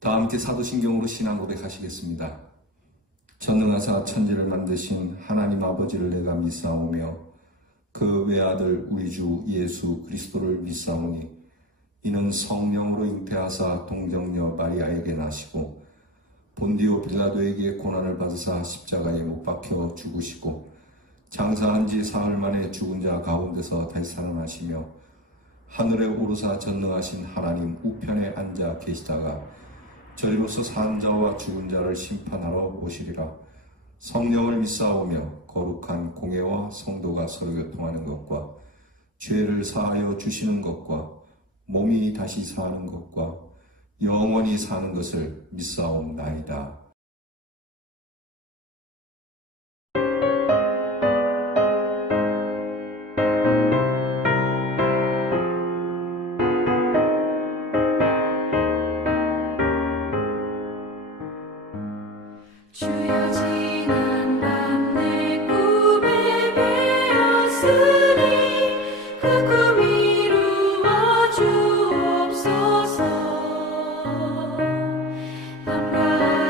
다 함께 사도신경으로 신앙 고백하시겠습니다. 전능하사 천지를 만드신 하나님 아버지를 내가 믿사오며 그 외아들 우리 주 예수 그리스도를 믿사오니 이는 성령으로 잉태하사 동정녀 마리아에게 나시고 본디오 빌라도에게 고난을 받으사 십자가에 못 박혀 죽으시고 장사한 지 사흘 만에 죽은 자 가운데서 다시 살아나시며 하늘에 오르사 전능하신 하나님 우편에 앉아 계시다가 저희로서 산 자와 죽은 자를 심판하러 오시리라. 성령을 믿사오며 거룩한 공예와 성도가 서로 교통하는 것과 죄를 사하여 주시는 것과 몸이 다시 사는 것과 영원히 사는 것을 믿사옵나이다. 주여 지난 밤 내 꿈에 베었으니 그 꿈 이루어 주옵소서. 밤과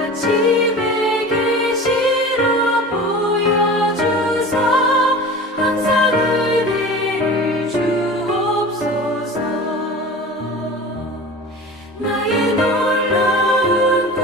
아침에 계시로 보여주사 항상 은혜를 주옵소서. 나의 놀라운 꿈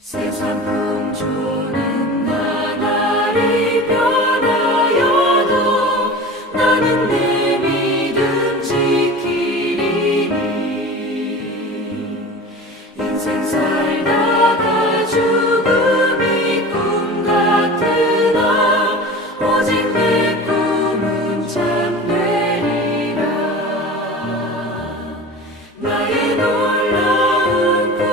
세상 풍조는 나날이 변하여도 나는 내 믿음 지키리니. 인생 살다가 죽음이 꿈 같으나 오직 내 꿈은 참되리라. 나의 놀라운 꿈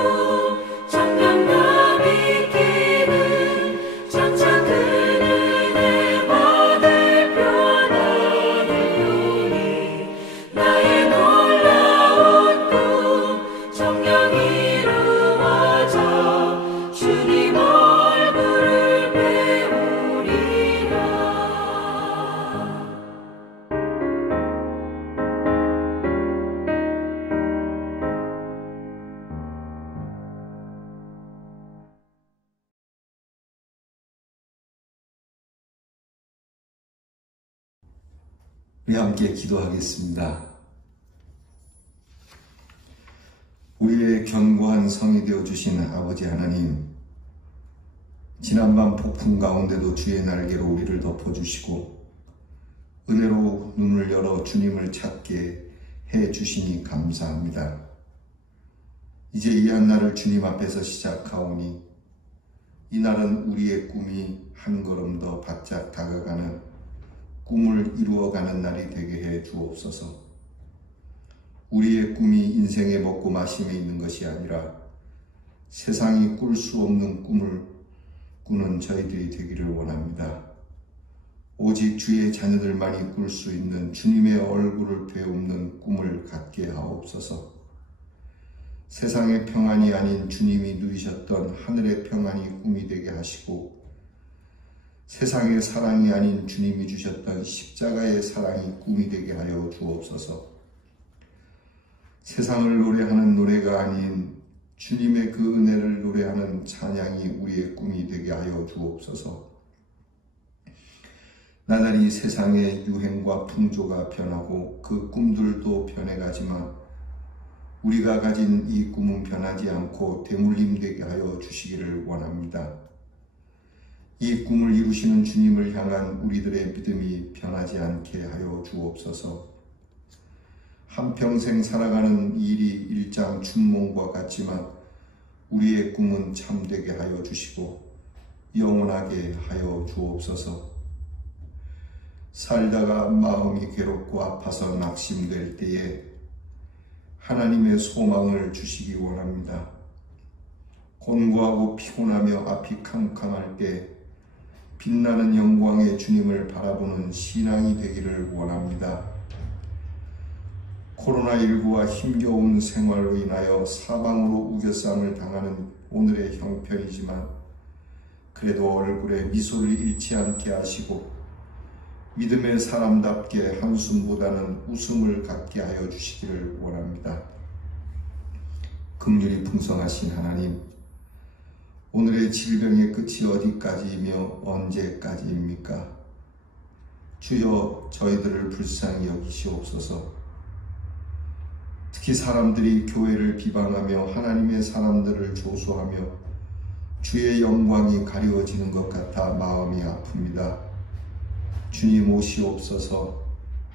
우리 함께 기도하겠습니다. 우리의 견고한 성이 되어주신 아버지 하나님, 지난밤 폭풍 가운데도 주의 날개로 우리를 덮어주시고 은혜로 눈을 열어 주님을 찾게 해주시니 감사합니다. 이제 이 한날을 주님 앞에서 시작하오니 이 날은 우리의 꿈이 한 걸음 더 바짝 다가가는 꿈을 이루어가는 날이 되게 해 주옵소서. 우리의 꿈이 인생의 먹고 마심에 있는 것이 아니라 세상이 꿀 수 없는 꿈을 꾸는 저희들이 되기를 원합니다. 오직 주의 자녀들만이 꿀 수 있는 주님의 얼굴을 배우는 꿈을 갖게 하옵소서. 세상의 평안이 아닌 주님이 누리셨던 하늘의 평안이 꿈이 되게 하시고, 세상의 사랑이 아닌 주님이 주셨던 십자가의 사랑이 꿈이 되게 하여 주옵소서. 세상을 노래하는 노래가 아닌 주님의 그 은혜를 노래하는 찬양이 우리의 꿈이 되게 하여 주옵소서. 나날이 세상의 유행과 풍조가 변하고 그 꿈들도 변해가지만 우리가 가진 이 꿈은 변하지 않고 대물림되게 하여 주시기를 원합니다. 이 꿈을 이루시는 주님을 향한 우리들의 믿음이 변하지 않게 하여 주옵소서. 한평생 살아가는 일이 일장 춘몽과 같지만 우리의 꿈은 참되게 하여 주시고 영원하게 하여 주옵소서. 살다가 마음이 괴롭고 아파서 낙심될 때에 하나님의 소망을 주시기 원합니다. 곤고하고 피곤하며 앞이 캄캄할 때 빛나는 영광의 주님을 바라보는 신앙이 되기를 원합니다. 코로나19와 힘겨운 생활로 인하여 사방으로 우겨쌈을 당하는 오늘의 형편이지만 그래도 얼굴에 미소를 잃지 않게 하시고 믿음의 사람답게 한숨보다는 웃음을 갖게 하여 주시기를 원합니다. 긍휼이 풍성하신 하나님, 오늘의 질병의 끝이 어디까지이며 언제까지입니까? 주여 저희들을 불쌍히 여기시옵소서. 특히 사람들이 교회를 비방하며 하나님의 사람들을 조소하며 주의 영광이 가리워지는 것 같아 마음이 아픕니다. 주님 오시옵소서.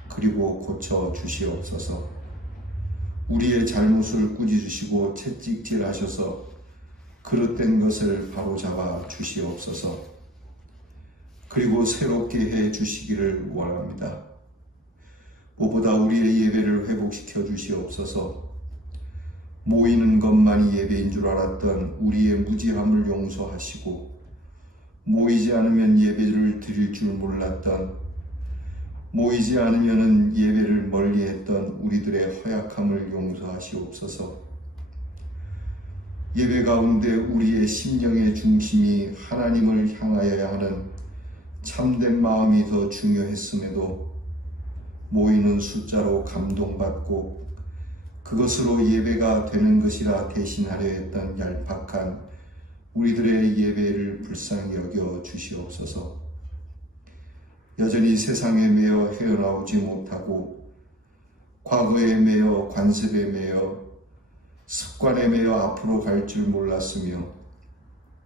그리고 고쳐 주시옵소서. 우리의 잘못을 꾸짖으시고 채찍질하셔서 그릇된 것을 바로잡아 주시옵소서. 그리고 새롭게 해 주시기를 원합니다. 무엇보다 우리의 예배를 회복시켜 주시옵소서. 모이는 것만이 예배인 줄 알았던 우리의 무지함을 용서하시고 모이지 않으면 예배를 드릴 줄 몰랐던, 모이지 않으면 예배를 멀리했던 우리들의 허약함을 용서하시옵소서. 예배 가운데 우리의 심령의 중심이 하나님을 향하여야 하는 참된 마음이 더 중요했음에도 모이는 숫자로 감동받고 그것으로 예배가 되는 것이라 대신하려 했던 얄팍한 우리들의 예배를 불쌍히 여겨 주시옵소서. 여전히 세상에 매여 헤어나오지 못하고 과거에 매여 관습에 매여 습관에 매여 앞으로 갈 줄 몰랐으며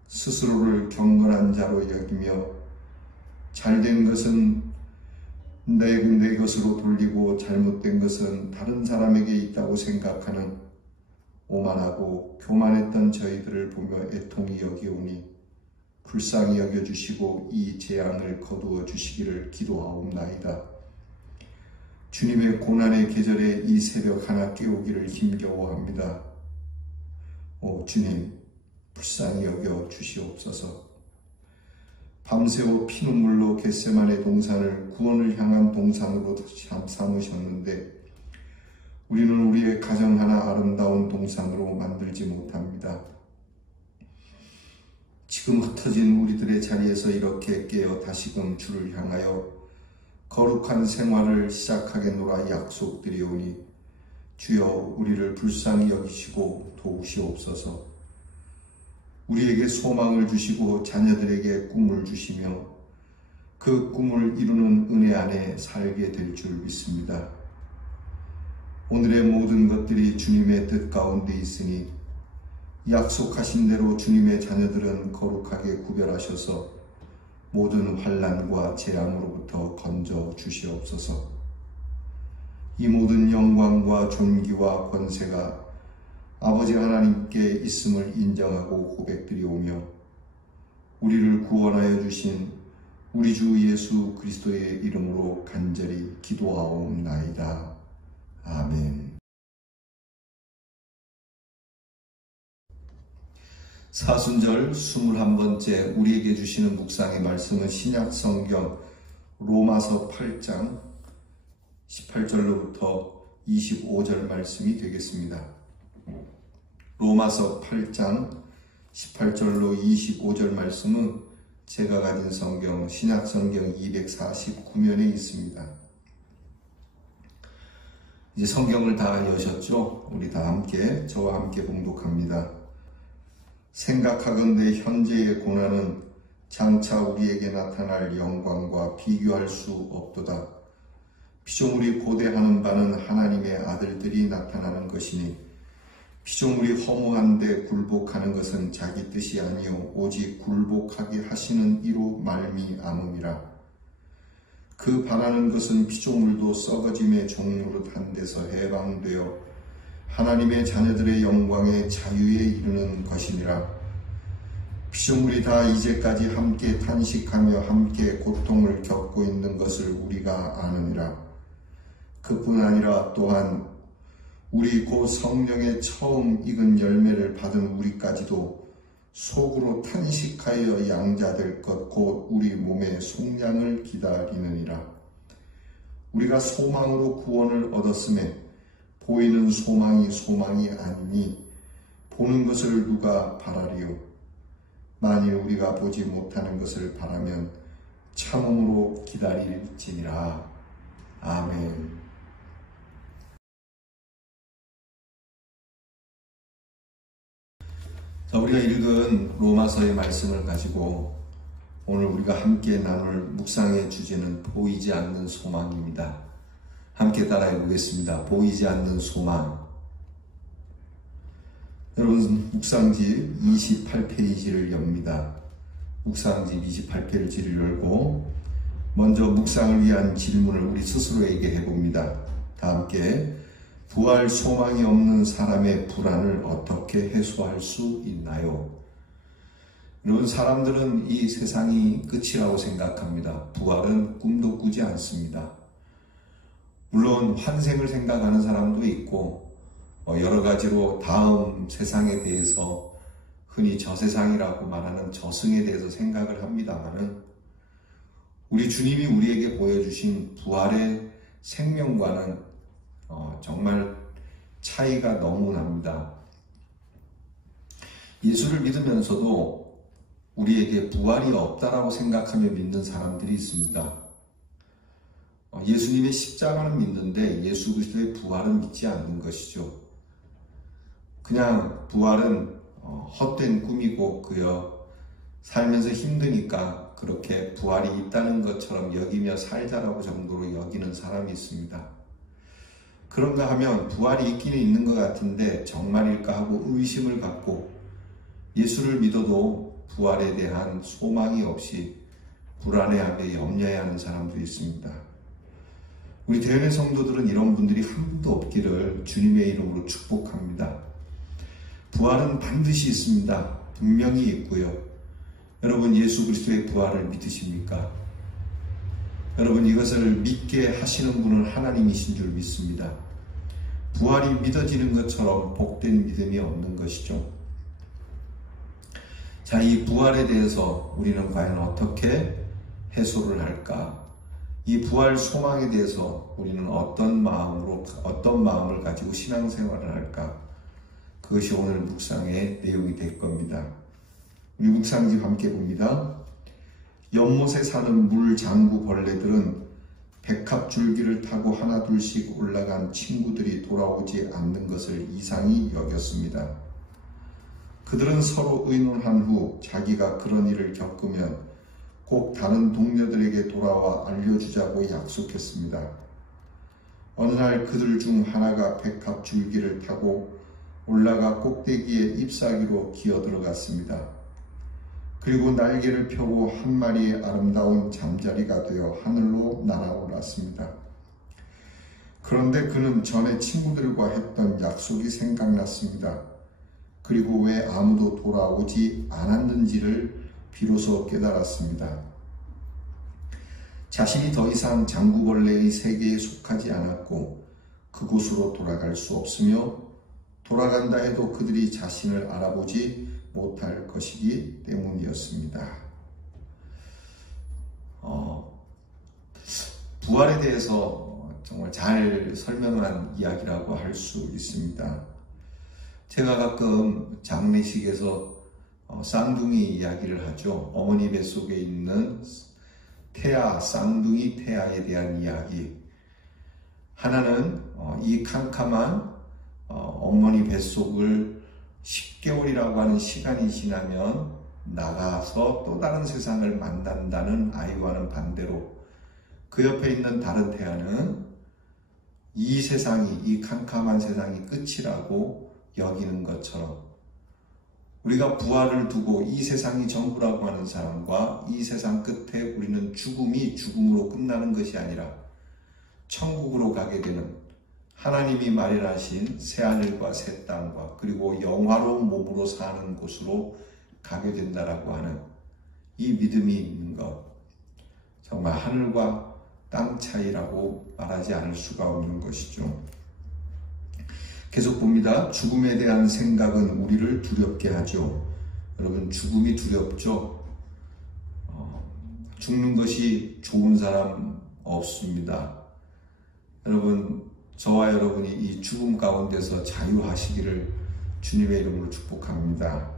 스스로를 경건한 자로 여기며 잘된 것은 내 것으로 돌리고 잘못된 것은 다른 사람에게 있다고 생각하는 오만하고 교만했던 저희들을 보며 애통히 여기오니 불쌍히 여겨주시고 이 재앙을 거두어 주시기를 기도하옵나이다. 주님의 고난의 계절에 이 새벽 하나 깨우기를 힘겨워합니다. 오 주님, 불쌍히 여겨 주시옵소서. 밤새워 피눈물로 겟세마네 동산을 구원을 향한 동산으로 삼으셨는데 우리는 우리의 가정 하나 아름다운 동산으로 만들지 못합니다. 지금 흩어진 우리들의 자리에서 이렇게 깨어 다시금 주를 향하여 거룩한 생활을 시작하겠노라 약속드리오니 주여 우리를 불쌍히 여기시고 도우시옵소서. 우리에게 소망을 주시고 자녀들에게 꿈을 주시며 그 꿈을 이루는 은혜 안에 살게 될 줄 믿습니다. 오늘의 모든 것들이 주님의 뜻 가운데 있으니 약속하신 대로 주님의 자녀들은 거룩하게 구별하셔서 모든 환난과 재앙으로부터 건져 주시옵소서. 이 모든 영광과 존귀와 권세가 아버지 하나님께 있음을 인정하고 고백드리오며 우리를 구원하여 주신 우리 주 예수 그리스도의 이름으로 간절히 기도하옵나이다. 아멘. 사순절 21번째 우리에게 주시는 묵상의 말씀은 신약성경 로마서 8장 18절로부터 25절 말씀이 되겠습니다. 로마서 8장 18절로 25절 말씀은 제가 가진 성경 신약성경 249면에 있습니다. 이제 성경을 다 여셨죠? 우리 다 함께 저와 함께 봉독합니다. 생각하건대 현재의 고난은 장차 우리에게 나타날 영광과 비교할 수 없도다. 피조물이 고대하는 바는 하나님의 아들들이 나타나는 것이니 피조물이 허무한데 굴복하는 것은 자기 뜻이 아니요 오직 굴복하게 하시는 이로 말미암음이라. 그 바라는 것은 피조물도 썩어짐의 종노릇한 데서 해방되어 하나님의 자녀들의 영광의 자유에 이르는 것이니라. 피조물이 다 이제까지 함께 탄식하며 함께 고통을 겪고 있는 것을 우리가 아느니라. 그뿐 아니라 또한 우리 곧 성령의 처음 익은 열매를 받은 우리까지도 속으로 탄식하여 양자될 것 곧 우리 몸의 속량을 기다리느니라. 우리가 소망으로 구원을 얻었음에 보이는 소망이 아니니 보는 것을 누가 바라리요. 만일 우리가 보지 못하는 것을 바라면 참음으로 기다릴지니라. 아멘. 우리가 읽은 로마서의 말씀을 가지고 오늘 우리가 함께 나눌 묵상의 주제는 보이지 않는 소망입니다. 함께 따라해 보겠습니다. 보이지 않는 소망. 여러분 묵상집 28페이지를 엽니다. 묵상집 28페이지를 열고 먼저 묵상을 위한 질문을 우리 스스로에게 해봅니다. 다 함께 부활 소망이 없는 사람의 불안을 어떻게 해소할 수 있나요? 여러분 사람들은 이 세상이 끝이라고 생각합니다. 부활은 꿈도 꾸지 않습니다. 물론 환생을 생각하는 사람도 있고 여러 가지로 다음 세상에 대해서 흔히 저세상이라고 말하는 저승에 대해서 생각을 합니다만은 우리 주님이 우리에게 보여주신 부활의 생명과는 정말 차이가 너무 납니다. 예수를 믿으면서도 우리에게 부활이 없다라고 생각하며 믿는 사람들이 있습니다. 예수님의 십자가는 믿는데 예수 그리스도의 부활은 믿지 않는 것이죠. 그냥 부활은 헛된 꿈이고 그여 살면서 힘드니까 그렇게 부활이 있다는 것처럼 여기며 살자라고 정도로 여기는 사람이 있습니다. 그런가 하면 부활이 있기는 있는 것 같은데 정말일까 하고 의심을 갖고 예수를 믿어도 부활에 대한 소망이 없이 불안해하며 염려해하는 사람도 있습니다. 우리 대연의 성도들은 이런 분들이 한 분도 없기를 주님의 이름으로 축복합니다. 부활은 반드시 있습니다. 분명히 있고요. 여러분 예수 그리스도의 부활을 믿으십니까? 여러분 이것을 믿게 하시는 분은 하나님이신 줄 믿습니다. 부활이 믿어지는 것처럼 복된 믿음이 없는 것이죠. 자, 이 부활에 대해서 우리는 과연 어떻게 해소를 할까? 이 부활 소망에 대해서 우리는 어떤 마음을 가지고 신앙생활을 할까? 그것이 오늘 묵상의 내용이 될 겁니다. 우리 묵상집 함께 봅니다. 연못에 사는 물장구 벌레들은 백합줄기를 타고 하나둘씩 올라간 친구들이 돌아오지 않는 것을 이상히 여겼습니다. 그들은 서로 의논한 후 자기가 그런 일을 겪으면 꼭 다른 동료들에게 돌아와 알려주자고 약속했습니다. 어느 날 그들 중 하나가 백합줄기를 타고 올라가 꼭대기에 잎사귀로 기어들어갔습니다. 그리고 날개를 펴고 한 마리의 아름다운 잠자리가 되어 하늘로 날아올랐습니다. 그런데 그는 전에 친구들과 했던 약속이 생각났습니다. 그리고 왜 아무도 돌아오지 않았는지를 비로소 깨달았습니다. 자신이 더 이상 장구벌레의 세계에 속하지 않았고 그곳으로 돌아갈 수 없으며 돌아간다 해도 그들이 자신을 알아보지 못할 것이기 때문이었습니다. 부활에 대해서 정말 잘 설명한 이야기라고 할 수 있습니다. 제가 가끔 장례식에서 쌍둥이 이야기를 하죠. 어머니 뱃속에 있는 태아, 쌍둥이 태아에 대한 이야기. 하나는 이 캄캄한 어머니 뱃속을 10개월이라고 하는 시간이 지나면 나가서 또 다른 세상을 만난다는 아이와는 반대로 그 옆에 있는 다른 태아는 이 세상이, 이 캄캄한 세상이 끝이라고 여기는 것처럼 우리가 부활을 두고 이 세상이 전부라고 하는 사람과 이 세상 끝에 우리는 죽음이 죽음으로 끝나는 것이 아니라 천국으로 가게 되는 하나님이 마련하신 새하늘과 새 땅과 그리고 영화로운 몸으로 사는 곳으로 가게 된다라고 하는 이 믿음이 있는 것, 정말 하늘과 땅 차이라고 말하지 않을 수가 없는 것이죠. 계속 봅니다. 죽음에 대한 생각은 우리를 두렵게 하죠. 여러분, 죽음이 두렵죠? 죽는 것이 좋은 사람 없습니다. 여러분, 저와 여러분이 이 죽음 가운데서 자유하시기를 주님의 이름으로 축복합니다.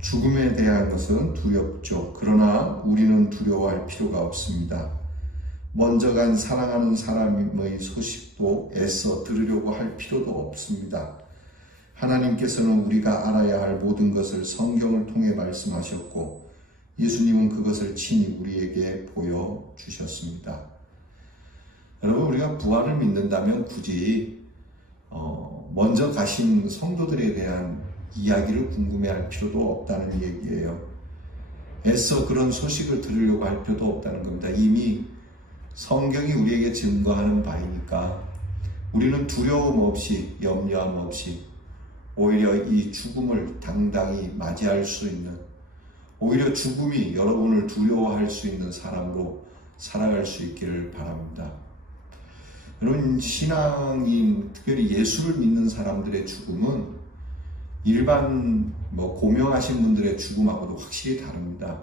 죽음에 대한 것은 두렵죠. 그러나 우리는 두려워할 필요가 없습니다. 먼저 간 사랑하는 사람의 소식도 애써 들으려고 할 필요도 없습니다. 하나님께서는 우리가 알아야 할 모든 것을 성경을 통해 말씀하셨고 예수님은 그것을 친히 우리에게 보여주셨습니다. 여러분, 우리가 부활을 믿는다면 굳이 먼저 가신 성도들에 대한 이야기를 궁금해할 필요도 없다는 얘기예요. 애써 그런 소식을 들으려고 할 필요도 없다는 겁니다. 이미 성경이 우리에게 증거하는 바이니까 우리는 두려움 없이 염려함 없이 오히려 이 죽음을 당당히 맞이할 수 있는, 오히려 죽음이 여러분을 두려워할 수 있는 사람으로 살아갈 수 있기를 바랍니다. 여러분, 신앙인, 특별히 예수를 믿는 사람들의 죽음은 일반 고명하신 분들의 죽음하고도 확실히 다릅니다.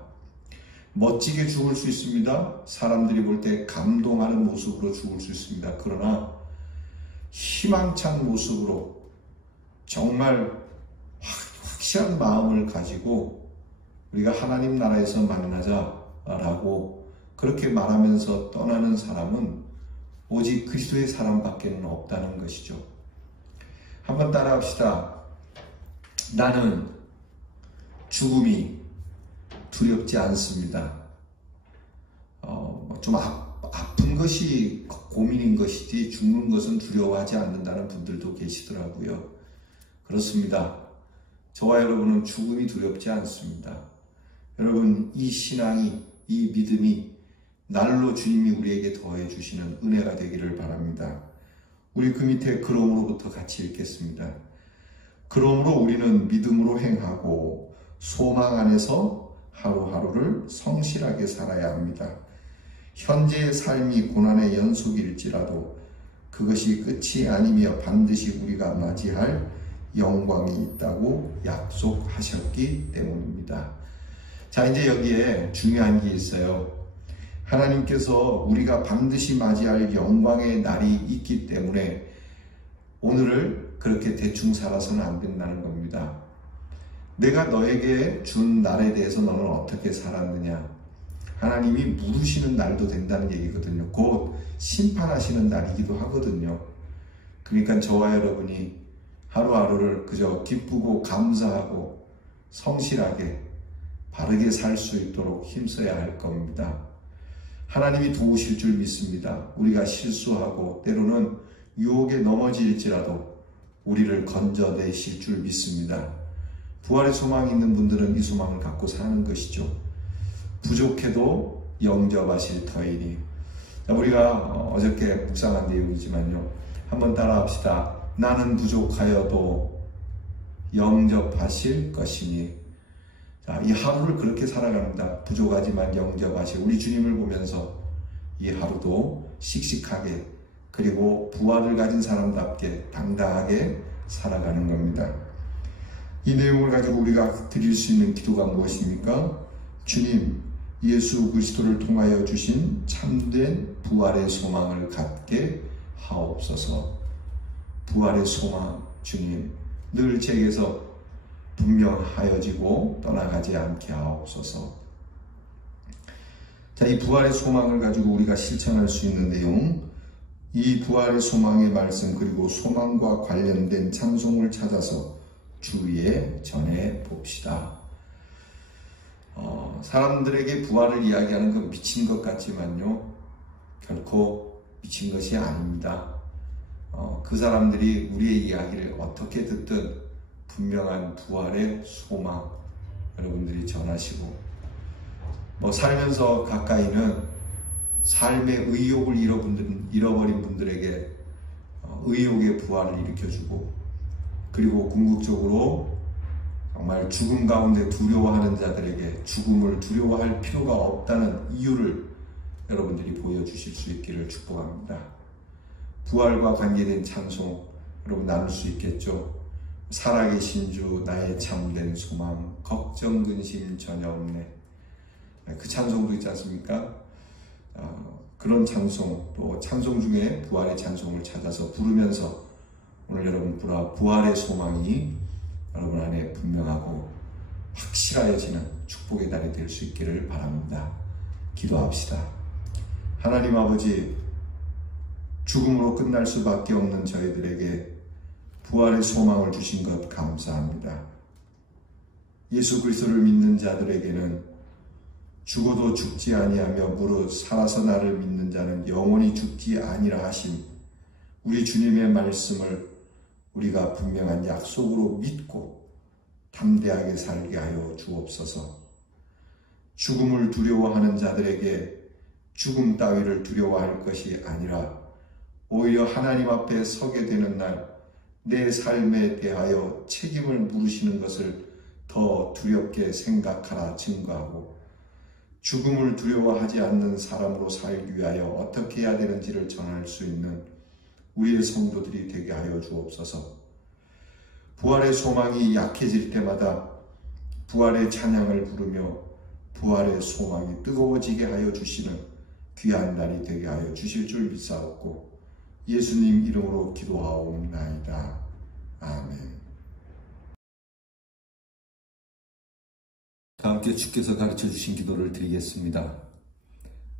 멋지게 죽을 수 있습니다. 사람들이 볼 때 감동하는 모습으로 죽을 수 있습니다. 그러나 희망찬 모습으로 정말 확실한 마음을 가지고 우리가 하나님 나라에서 만나자라고 그렇게 말하면서 떠나는 사람은 오직 그리스도의 사람밖에는 없다는 것이죠. 한번 따라합시다. 나는 죽음이 두렵지 않습니다. 좀 아픈 것이 고민인 것이지 죽는 것은 두려워하지 않는다는 분들도 계시더라고요. 그렇습니다. 저와 여러분은 죽음이 두렵지 않습니다. 여러분, 이 신앙이, 이 믿음이 날로 주님이 우리에게 더해 주시는 은혜가 되기를 바랍니다. 우리 그 밑에 그러므로부터 같이 읽겠습니다. 그러므로 우리는 믿음으로 행하고 소망 안에서 하루하루를 성실하게 살아야 합니다. 현재의 삶이 고난의 연속일지라도 그것이 끝이 아니며 반드시 우리가 맞이할 영광이 있다고 약속하셨기 때문입니다. 자, 이제 여기에 중요한 게 있어요. 하나님께서 우리가 반드시 맞이할 영광의 날이 있기 때문에 오늘을 그렇게 대충 살아서는 안 된다는 겁니다. 내가 너에게 준 날에 대해서 너는 어떻게 살았느냐? 하나님이 물으시는 날도 된다는 얘기거든요. 곧 심판하시는 날이기도 하거든요. 그러니까 저와 여러분이 하루하루를 그저 기쁘고 감사하고 성실하게 바르게 살 수 있도록 힘써야 할 겁니다. 하나님이 도우실 줄 믿습니다. 우리가 실수하고 때로는 유혹에 넘어질지라도 우리를 건져내실 줄 믿습니다. 부활의 소망이 있는 분들은 이 소망을 갖고 사는 것이죠. 부족해도 영접하실 터이니. 우리가 어저께 묵상한 내용이지만요. 한번 따라합시다. 나는 부족하여도 영접하실 것이니. 자, 이 하루를 그렇게 살아갑니다. 부족하지만 영접하실 우리 주님을 보면서 이 하루도 씩씩하게 그리고 부활을 가진 사람답게 당당하게 살아가는 겁니다. 이 내용을 가지고 우리가 드릴 수 있는 기도가 무엇입니까? 주님, 예수 그리스도를 통하여 주신 참된 부활의 소망을 갖게 하옵소서. 부활의 소망, 주님, 늘 제게서 분명하여지고 떠나가지 않게 하옵소서. 자, 이 부활의 소망을 가지고 우리가 실천할 수 있는 내용, 이 부활의 소망의 말씀 그리고 소망과 관련된 찬송을 찾아서 주위에 전해 봅시다. 사람들에게 부활을 이야기하는 건 미친 것 같지만요, 결코 미친 것이 아닙니다. 그 사람들이 우리의 이야기를 어떻게 듣든 분명한 부활의 소망 여러분들이 전하시고, 살면서 가까이는 삶의 의욕을 잃어버린 분들에게 의욕의 부활을 일으켜주고, 그리고 궁극적으로 정말 죽음 가운데 두려워하는 자들에게 죽음을 두려워할 필요가 없다는 이유를 여러분들이 보여주실 수 있기를 축복합니다. 부활과 관계된 찬송 여러분 나눌 수 있겠죠. 살아계신 주 나의 참된 소망, 걱정 근심 전혀 없네. 그 찬송도 있지 않습니까? 그런 찬송, 또 찬송 중에 부활의 찬송을 찾아서 부르면서 오늘 여러분 부활의 소망이 여러분 안에 분명하고 확실하여지는 축복의 달이 될 수 있기를 바랍니다. 기도합시다. 하나님 아버지, 죽음으로 끝날 수밖에 없는 저희들에게 부활의 소망을 주신 것 감사합니다. 예수 그리스도를 믿는 자들에게는 죽어도 죽지 아니하며 무릇 살아서 나를 믿는 자는 영원히 죽지 아니라 하신 우리 주님의 말씀을 우리가 분명한 약속으로 믿고 담대하게 살게 하여 주옵소서. 죽음을 두려워하는 자들에게 죽음 따위를 두려워할 것이 아니라 오히려 하나님 앞에 서게 되는 날 내 삶에 대하여 책임을 물으시는 것을 더 두렵게 생각하라 증거하고, 죽음을 두려워하지 않는 사람으로 살기 위하여 어떻게 해야 되는지를 전할 수 있는 우리의 성도들이 되게 하여 주옵소서. 부활의 소망이 약해질 때마다 부활의 찬양을 부르며 부활의 소망이 뜨거워지게 하여 주시는 귀한 날이 되게 하여 주실 줄 믿사옵고 예수님 이름으로 기도하옵나이다. 아멘. 다 함께 주께서 가르쳐 주신 기도를 드리겠습니다.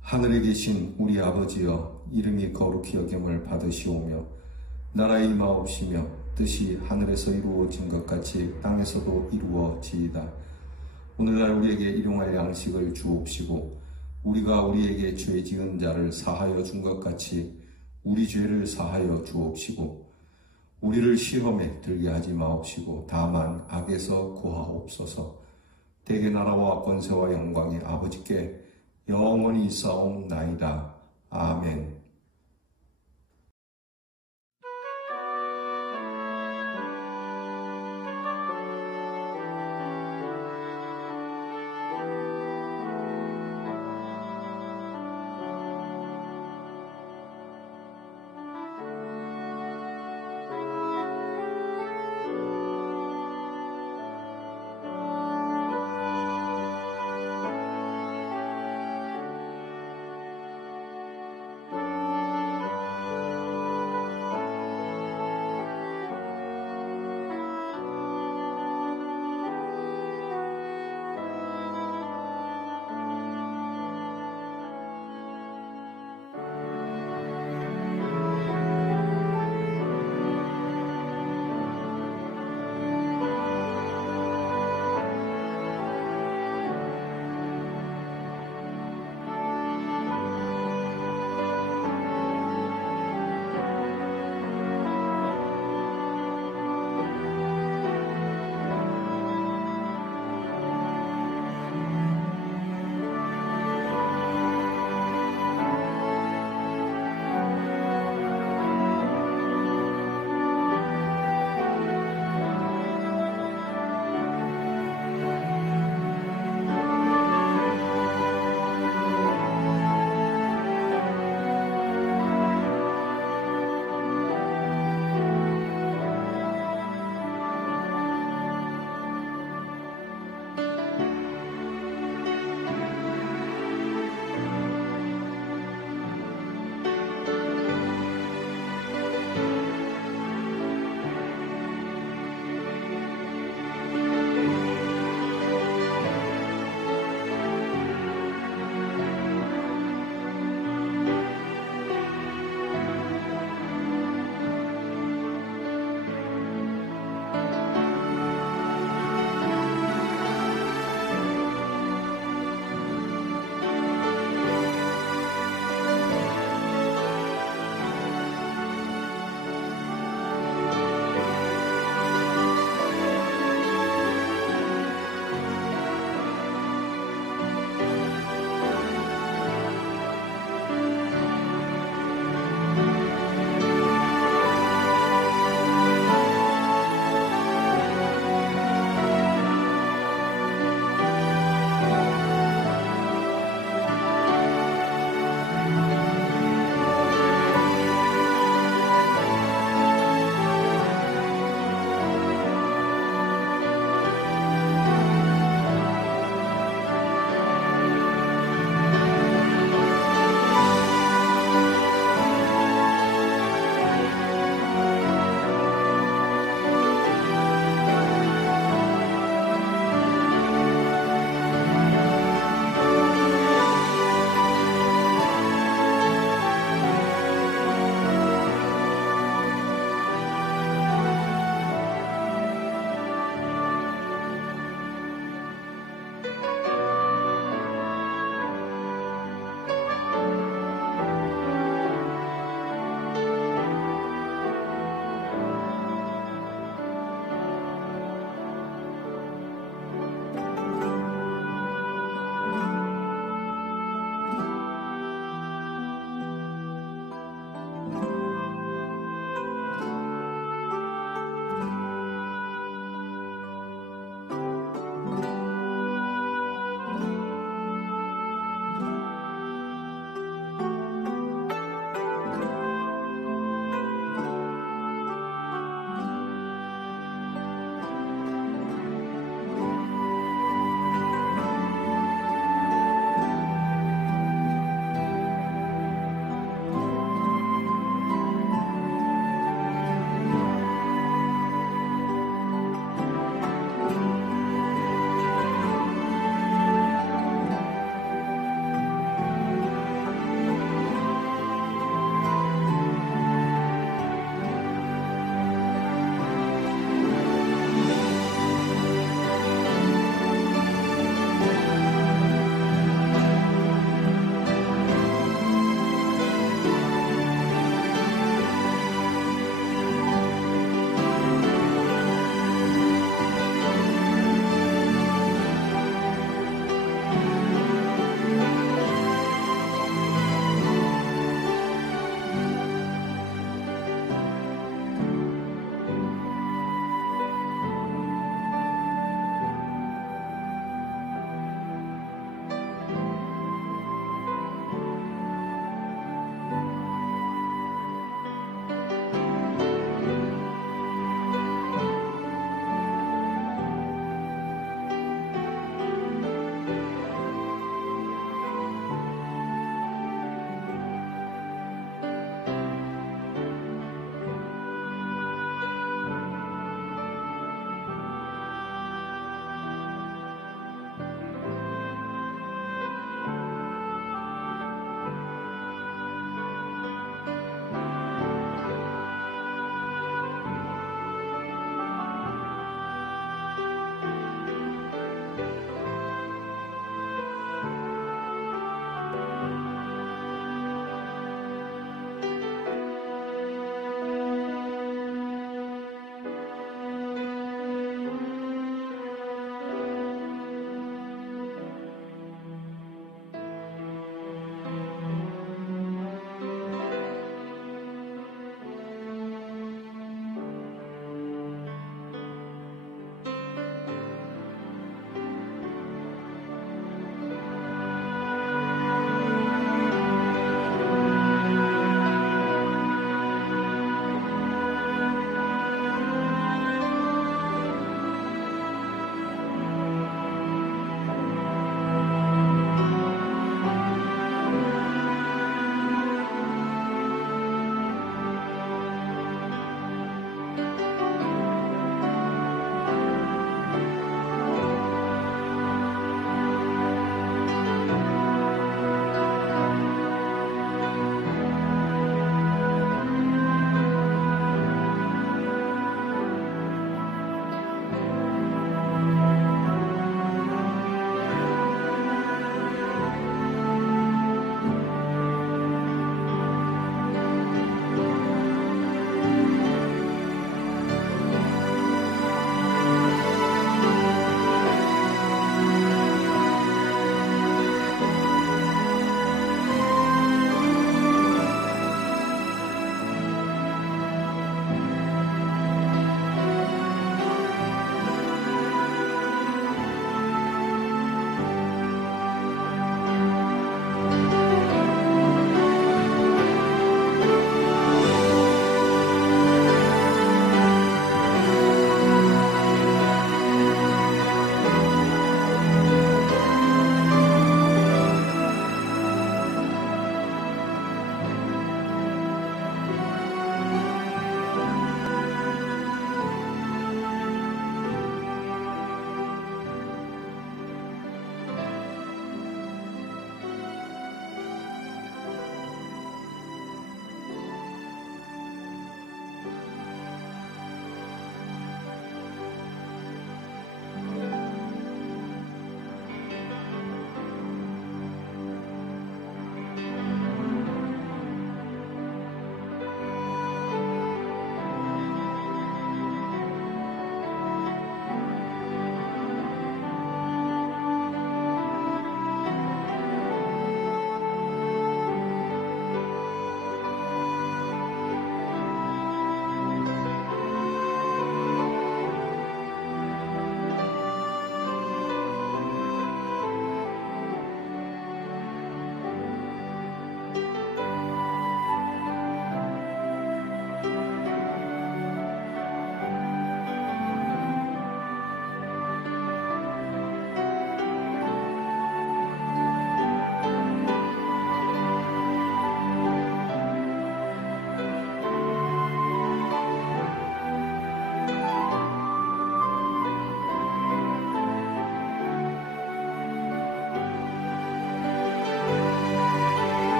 하늘에 계신 우리 아버지여, 이름이 거룩히 여김을 받으시오며 나라의 임하옵시며 뜻이 하늘에서 이루어진 것 같이 땅에서도 이루어지이다. 오늘날 우리에게 일용할 양식을 주옵시고 우리가 우리에게 죄 지은 자를 사하여 준 것 같이 우리 죄를 사하여 주옵시고 우리를 시험에 들게 하지 마옵시고 다만 악에서 구하옵소서. 대개 나라와 권세와 영광이 아버지께 영원히 있사옵나이다. 아멘.